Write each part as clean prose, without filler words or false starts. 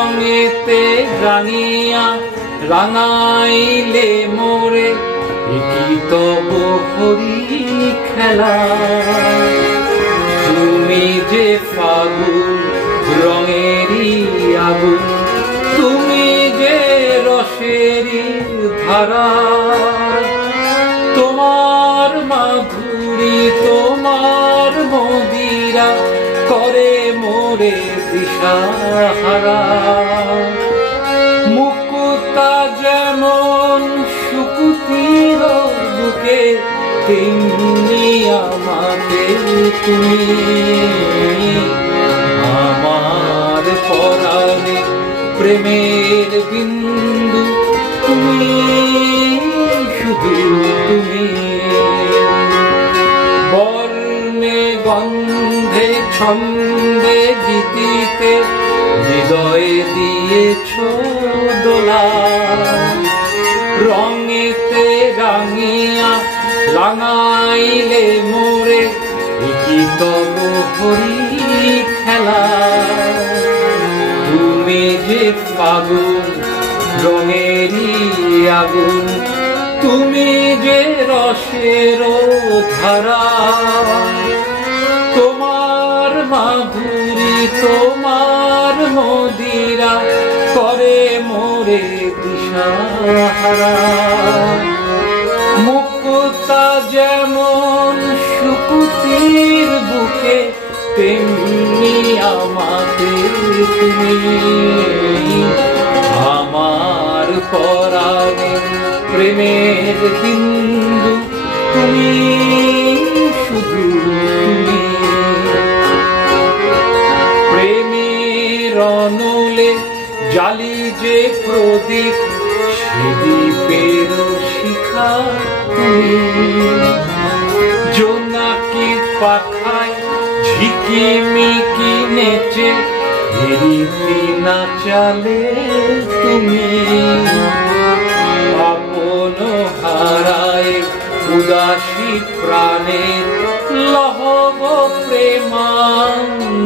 রঙেতে রাঙিয়া রাঙাইলে মোরে কি তব হরি খেলা। তুমি যে ফাগুন রঙেরই আগুন, তুমি যে রসেরই ধারা, তোমার মাধুরী তোমার মদিরা করে মোরে দিশাহারা। মুকুতা যেমন শুকুতির বুকে, তেমনি আমাকে তুমি আমার পরাণে প্রেমের বিন্দু, তুমি শুধু তুমি। বর্ণে গন্ধে ছন্দে গীতিতে হৃদয়ে দিয়েছ দোলা। রঙেতে রাঙিয়া রাঙাইলে মোরে কি তব হরি খেলা। তুমি যে ফাগুন রঙেরই আগুন, তুমি যে রসের ধারা, তোমার মাধুরী তোমার মদিরা করে মোরে দিশাহারা। মুকুতা যেমন শুকুতির বুকে, তেমনি আমাকে তুমি আমার পরাণে প্রেমের বিন্দু, তুমি শুধু তুমি। প্রেমের অনলে জালি যে প্রদীপ, সে দ্বীপের শিখা তুমি। জোনাকি পাখায় ঝিকিমিকি নেচে রীতি নাচালে তুমি। আপন হারায় উদাসী প্রাণে লহব প্রেমাঞ্জলি।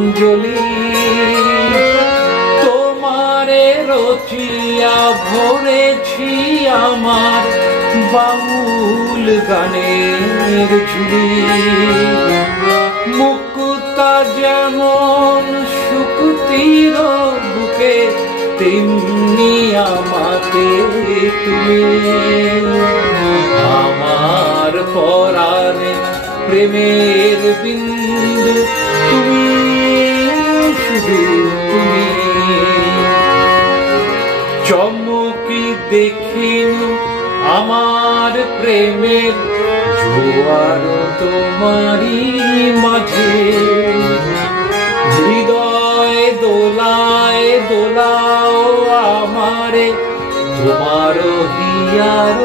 তোমারে রচিয়া ভরেছি আমার বাউল গানের ঝুলি। মুকুতা যেমন শুকুতির বুকে, তেমনি আমাকে তুমি আমার পরাণে প্রেমের বিন্দু, তুমি শুধু তুমি। চমকি দেখিনু আমার প্রেমের জোয়ার তোমারই মাঝে। হৃদয় দোলায় দোলাও আমারে তোমার হিয়ার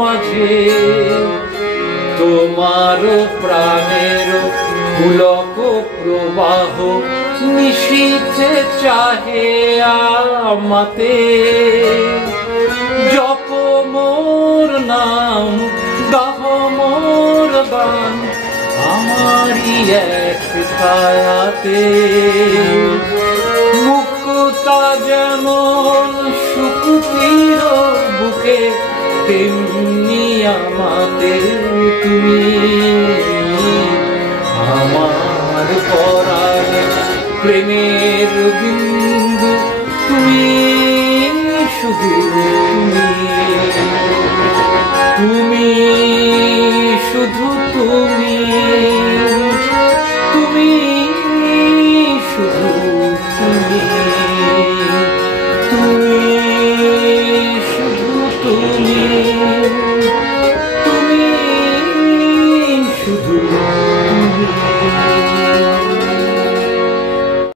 মাঝে। তোমার প্রাণের পুলক প্রবাহ নিশীথে চাহে আমাতে। জপ মোর নাম গাহ মোর গান, আমারই এক ছায়াতে। মুকুতা যেমন শুকুতির বুকে, তেমনি আমাতে তুমি আমার পরাণে প্রেমের বিন্দু, তুমি শুধু তুমি।